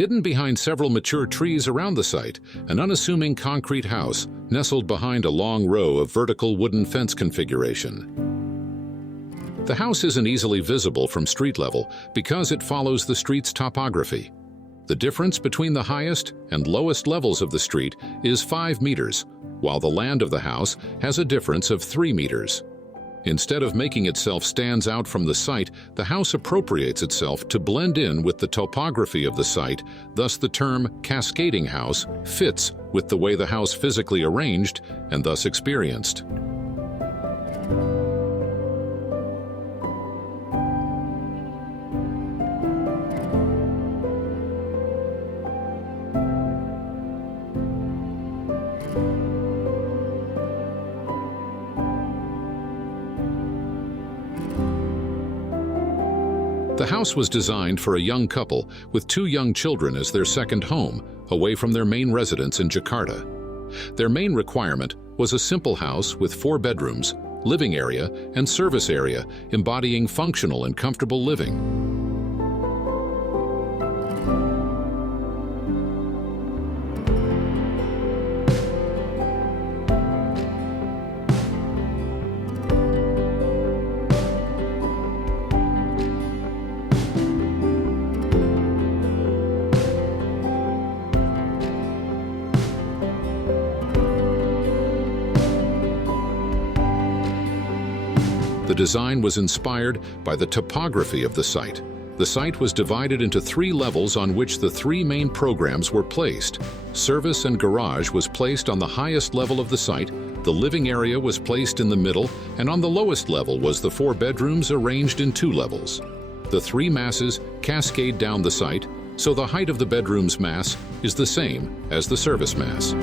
Hidden behind several mature trees around the site, an unassuming concrete house nestled behind a long row of vertical wooden fence configuration. The house isn't easily visible from street level because it follows the street's topography. The difference between the highest and lowest levels of the street is 5 meters, while the land of the house has a difference of 3 meters. Instead of making itself stand out from the site, the house appropriates itself to blend in with the topography of the site, thus the term cascading house fits with the way the house physically arranged and thus experienced. The house was designed for a young couple with 2 young children as their second home, away from their main residence in Jakarta. Their main requirement was a simple house with 4 bedrooms, living area, and service area, embodying functional and comfortable living. The design was inspired by the topography of the site. The site was divided into 3 levels on which the 3 main programs were placed. Service and garage was placed on the highest level of the site, the living area was placed in the middle, and on the lowest level was the 4 bedrooms arranged in 2 levels. The 3 masses cascade down the site, so the height of the bedroom's mass is the same as the service mass.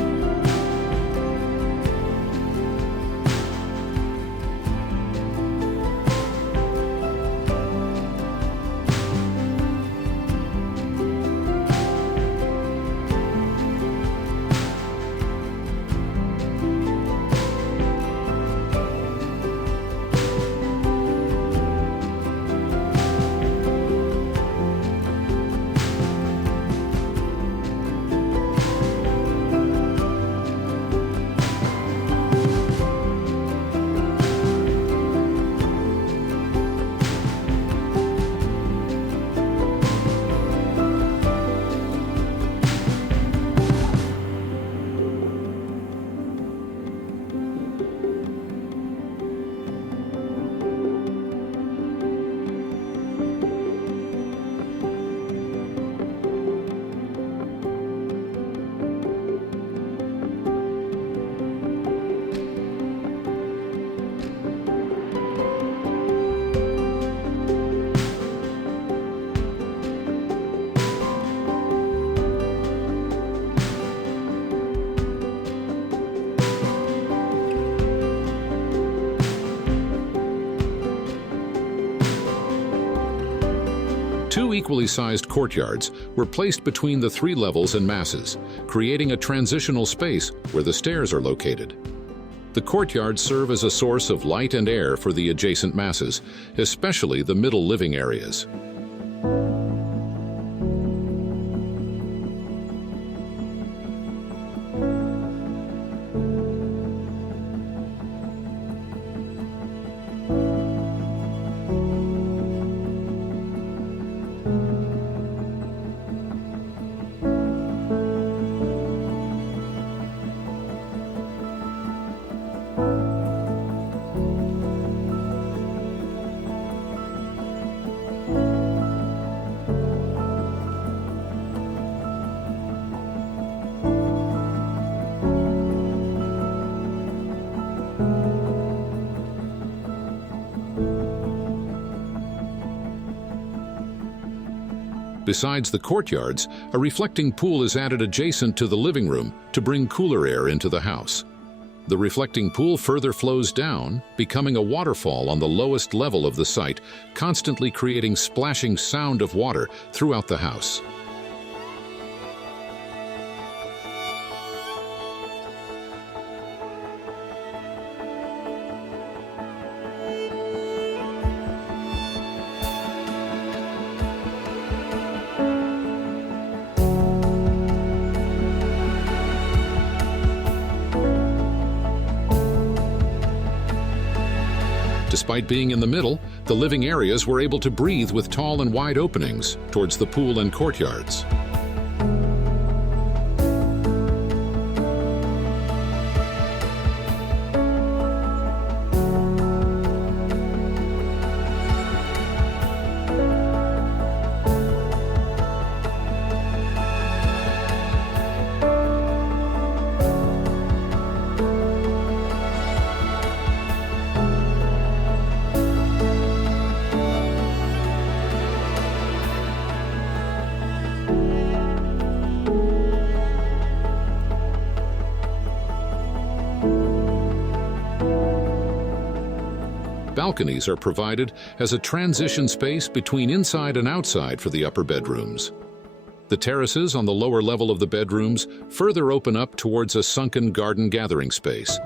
Two equally sized courtyards were placed between the 3 levels and masses, creating a transitional space where the stairs are located. The courtyards serve as a source of light and air for the adjacent masses, especially the middle living areas. Besides the courtyards, a reflecting pool is added adjacent to the living room to bring cooler air into the house. The reflecting pool further flows down, becoming a waterfall on the lowest level of the site, constantly creating splashing sound of water throughout the house. Despite being in the middle, the living areas were able to breathe with tall and wide openings towards the pool and courtyards. Balconies are provided as a transition space between inside and outside for the upper bedrooms. The terraces on the lower level of the bedrooms further open up towards a sunken garden gathering space.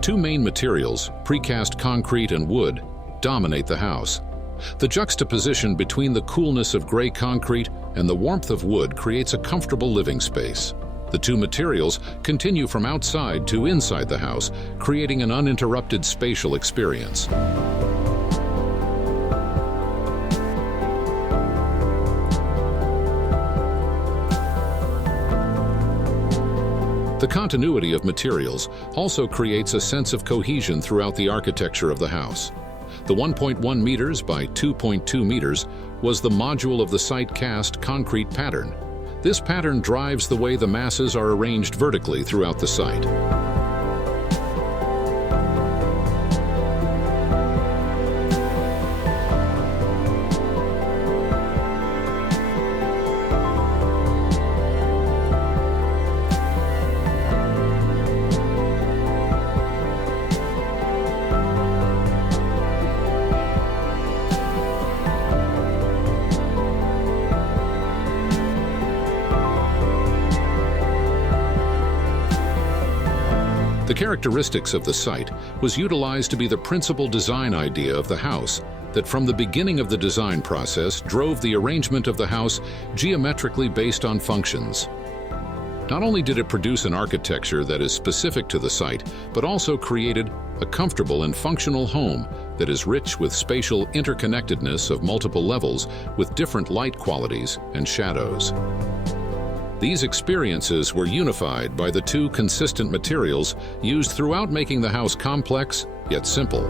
Two main materials, precast concrete and wood, dominate the house. The juxtaposition between the coolness of gray concrete and the warmth of wood creates a comfortable living space. The two materials continue from outside to inside the house, creating an uninterrupted spatial experience. The continuity of materials also creates a sense of cohesion throughout the architecture of the house. The 1.1 meters by 2.2 meters was the module of the site cast concrete pattern. This pattern drives the way the masses are arranged vertically throughout the site. The characteristics of the site was utilized to be the principal design idea of the house that from the beginning of the design process drove the arrangement of the house geometrically based on functions. Not only did it produce an architecture that is specific to the site, but also created a comfortable and functional home that is rich with spatial interconnectedness of multiple levels with different light qualities and shadows. These experiences were unified by the two consistent materials used throughout, making the house complex yet simple.